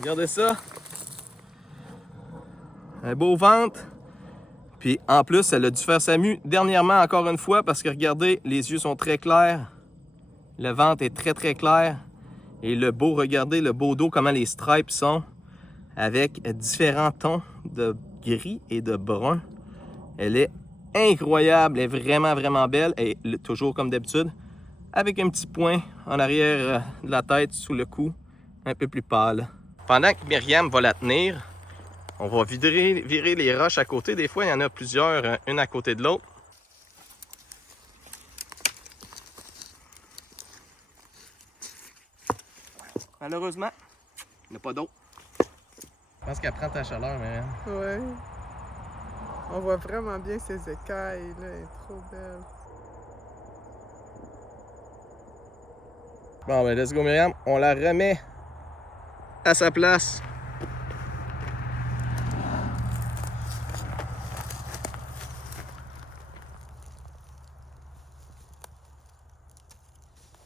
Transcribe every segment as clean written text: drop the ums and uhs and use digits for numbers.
Regardez ça. Un beau ventre. Puis en plus, elle a dû faire sa mue dernièrement encore une fois parce que regardez, les yeux sont très clairs. Le ventre est très très clair. Et le beau, regardez le beau dos, comment les stripes sont. Avec différents tons de gris et de brun. Elle est incroyable, elle est vraiment vraiment belle. Et toujours comme d'habitude, avec un petit point en arrière de la tête, sous le cou, un peu plus pâle. Pendant que Myriam va la tenir, on va virer les roches à côté. Des fois, il y en a plusieurs, une à côté de l'autre. Malheureusement, il n'y a pas d'eau. Je pense qu'elle prend ta chaleur, Myriam. Ouais. On voit vraiment bien ses écailles, là. Elle est trop belle. Bon, ben, let's go, Myriam. On la remet à sa place.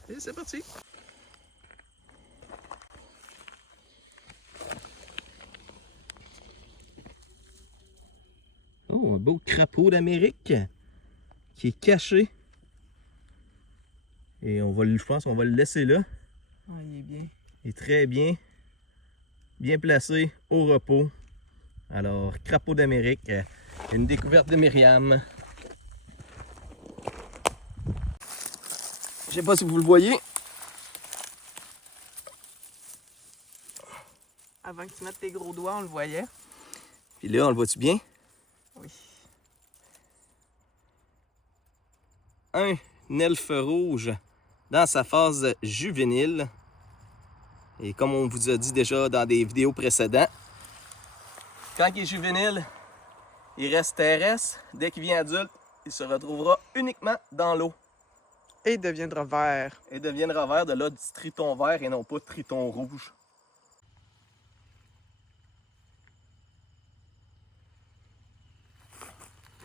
Et c'est parti. Oh, un beau crapaud d'Amérique qui est caché. Et on va, je pense qu'on va le laisser là. Ah, il est bien. Il est très bien. Bien placé, au repos. Alors, crapaud d'Amérique, une découverte de Myriam. Je sais pas si vous le voyez. Avant que tu mettes tes gros doigts, on le voyait. Puis là, on le voit-tu bien? Oui. Un elfe rouge dans sa phase juvénile. Et comme on vous a dit déjà dans des vidéos précédentes, quand il est juvénile, il reste terrestre. Dès qu'il devient adulte, il se retrouvera uniquement dans l'eau. Et il deviendra vert. Et deviendra vert, de là du triton vert et non pas triton rouge.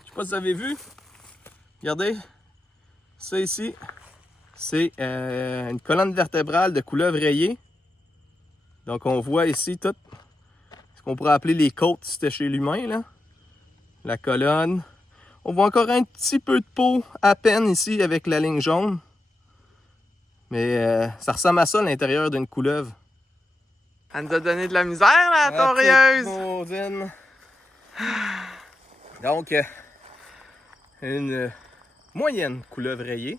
Je sais pas si vous avez vu. Regardez, ça ici, c'est une colonne vertébrale de couleuvre rayée. Donc on voit ici tout ce qu'on pourrait appeler les côtes si c'était chez l'humain, là. La colonne. On voit encore un petit peu de peau à peine ici avec la ligne jaune. Mais ça ressemble à ça à l'intérieur d'une couleuvre. Elle nous a donné de la misère, la torieuse! Donc, une moyenne couleuvre rayée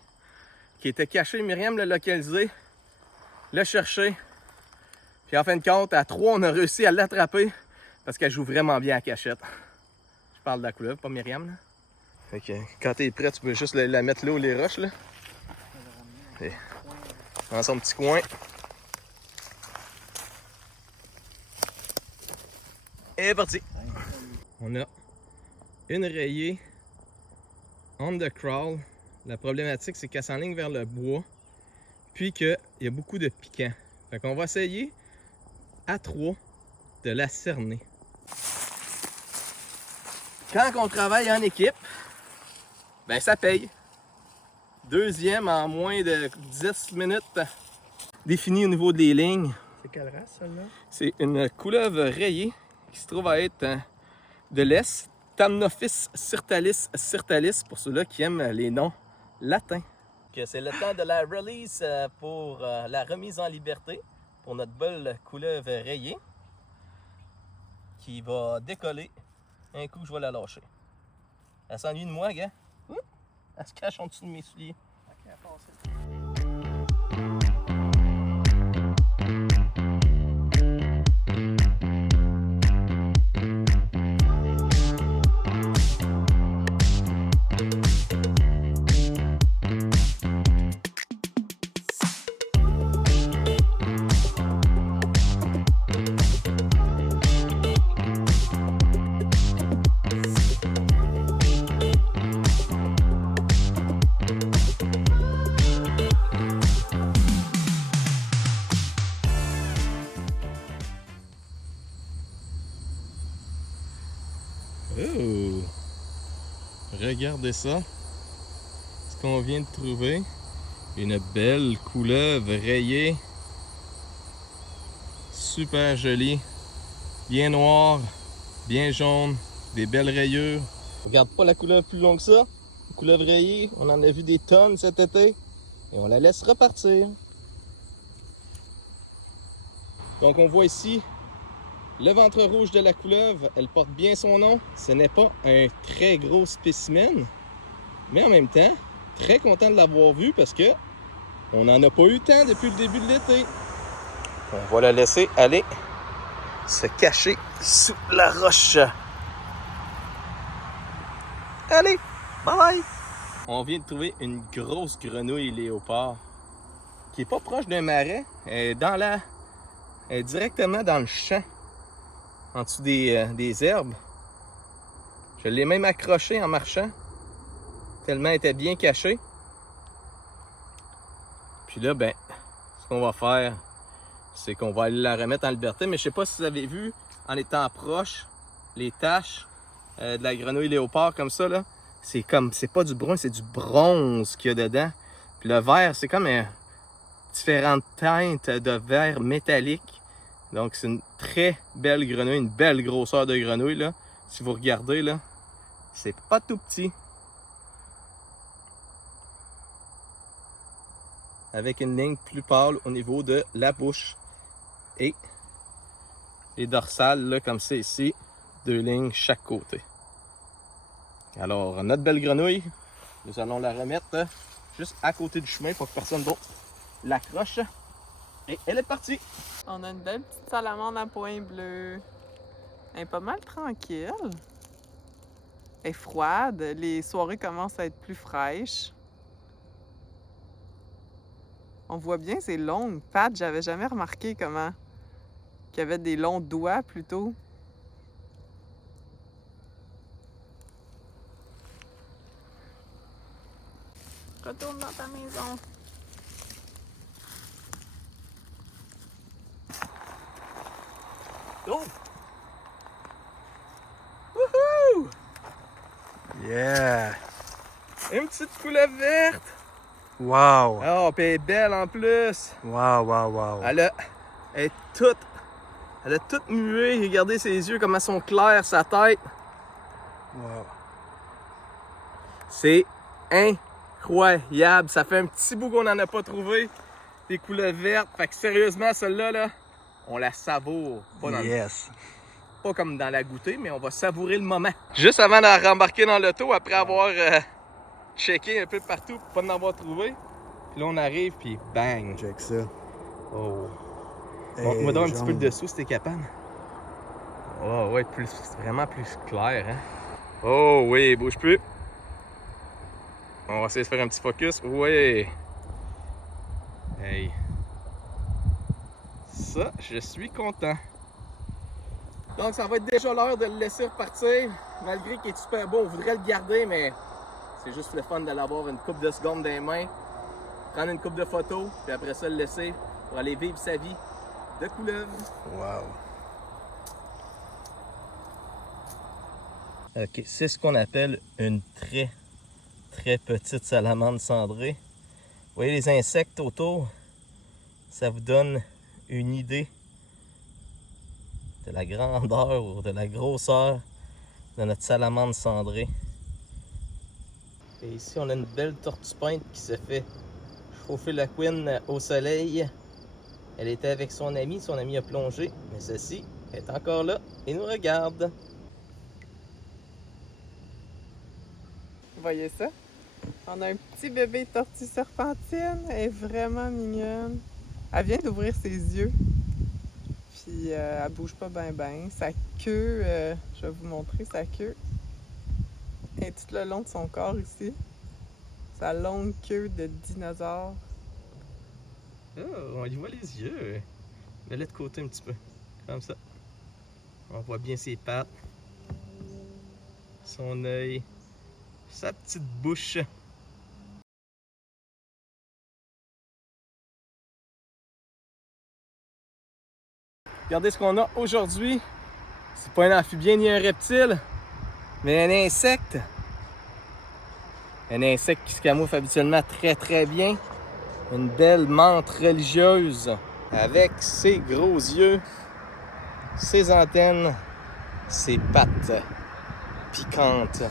qui était cachée. Myriam l'a localisée, l'a cherchée. Puis en fin de compte, à 3, on a réussi à l'attraper parce qu'elle joue vraiment bien à cachette. Je parle de la couleuvre, pas Myriam, là. Fait que quand t'es prêt, tu peux juste la mettre là où les roches, là. Et dans son petit coin. Et parti! On a une rayée on the crawl. La problématique, c'est qu'elle s'enligne vers le bois, puis qu'il y a beaucoup de piquants. Fait qu'on va essayer à 3 de la cerner. Quand on travaille en équipe, ben ça paye. Deuxième en moins de 10 minutes. Défini au niveau des lignes. C'est quelle race, celle-là? C'est une couleuvre rayée qui se trouve à être de l'Est. Thamnophis sirtalis sirtalis, pour ceux-là qui aiment les noms latins. C'est le temps de la release pour la remise en liberté pour notre belle couleuvre rayée qui va décoller un coup que je vais la lâcher. Elle s'ennuie de moi, gars. Elle se cache en dessous de mes souliers. Oh! Regardez ça! Ce qu'on vient de trouver. Une belle couleuvre rayée. super joli. Bien noir, bien jaune, des belles rayures. Regarde pas la couleuvre plus longue que ça. La couleuvre rayée, on en a vu des tonnes cet été. Et on la laisse repartir. Donc on voit ici le ventre rouge de la couleuvre. Elle porte bien son nom. Ce n'est pas un très gros spécimen. Mais en même temps, très content de l'avoir vu parce que on n'en a pas eu tant depuis le début de l'été. On va la laisser aller se cacher sous la roche. Allez, bye bye! On vient de trouver une grosse grenouille léopard qui est pas proche d'un marais, elle est directement dans le champ, en dessous des herbes. Je l'ai même accrochée en marchant, tellement elle était bien cachée. Puis là, ben, ce qu'on va faire, c'est qu'on va aller la remettre en liberté. Mais je sais pas si vous avez vu, en étant proche, les taches de la grenouille léopard comme ça, là. C'est pas du brun, c'est du bronze qu'il y a dedans. Puis le vert, c'est comme différentes teintes de vert métallique. Donc c'est une très belle grenouille, une belle grosseur de grenouille, là. Si vous regardez, là, c'est pas tout petit. Avec une ligne plus pâle au niveau de la bouche. Et les dorsales, là, comme c'est ici, 2 lignes chaque côté. Alors, notre belle grenouille, nous allons la remettre juste à côté du chemin pour que personne d'autre l'accroche. Et elle est partie! On a une belle petite salamandre à points bleus. Elle est pas mal tranquille. Elle est froide. Les soirées commencent à être plus fraîches. On voit bien ses longues pattes. J'avais jamais remarqué comment qu'il y avait des longs doigts plutôt. Retourne dans ta maison. Oh! Wouhou! Yeah! Une petite couleuvre verte! Wow! Oh, puis elle est belle en plus! Wow, wow, wow! Elle est toute muée. Regardez ses yeux, comment ils sont clairs, sa tête. Wow! C'est incroyable. Ça fait un petit bout qu'on n'en a pas trouvé. Des couleuvres vertes. Fait que sérieusement, celle-là, là, on la savoure. Pas comme dans la goûter, mais on va savourer le moment. Juste avant de rembarquer dans l'auto, après avoir checké un peu partout pour pas en avoir trouvé. Puis là, on arrive, puis bang! Check ça. Oh! Hey, Montre-moi donc un petit jaune. peu le dessous si t'es capable. Oh, ouais, vraiment plus clair, hein? Oh, oui, bouge plus. On va essayer de faire un petit focus. Oui! Hey! Ça, je suis content. Donc, ça va être déjà l'heure de le laisser repartir. Malgré qu'il est super beau, on voudrait le garder, mais c'est juste le fun de l'avoir une couple de secondes dans les mains. Prendre une couple de photos, puis après ça, le laisser pour aller vivre sa vie de couleuvre. Wow! Ok, c'est ce qu'on appelle une très petite salamandre cendrée. Vous voyez les insectes autour? Ça vous donne une idée de la grandeur ou de la grosseur de notre salamandre cendrée. Et ici, on a une belle tortue peinte qui se fait chauffer la couenne au soleil. Elle était avec son ami a plongé, mais celle-ci est encore là et nous regarde. Vous voyez ça? On a un petit bébé tortue serpentine. Elle est vraiment mignonne. Elle vient d'ouvrir ses yeux. Puis elle bouge pas ben. Sa queue, je vais vous montrer sa queue. Elle est tout le long de son corps ici. Sa longue queue de dinosaure. Oh, on y voit les yeux. Mets-le de côté un petit peu. Comme ça. On voit bien ses pattes. Son œil. Sa petite bouche. Regardez ce qu'on a aujourd'hui. C'est pas un amphibien ni un reptile, mais un insecte. Un insecte qui se camoufle habituellement très bien. Une belle menthe religieuse avec ses gros yeux, ses antennes, ses pattes piquantes.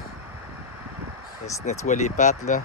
Elle se nettoie les pattes, là.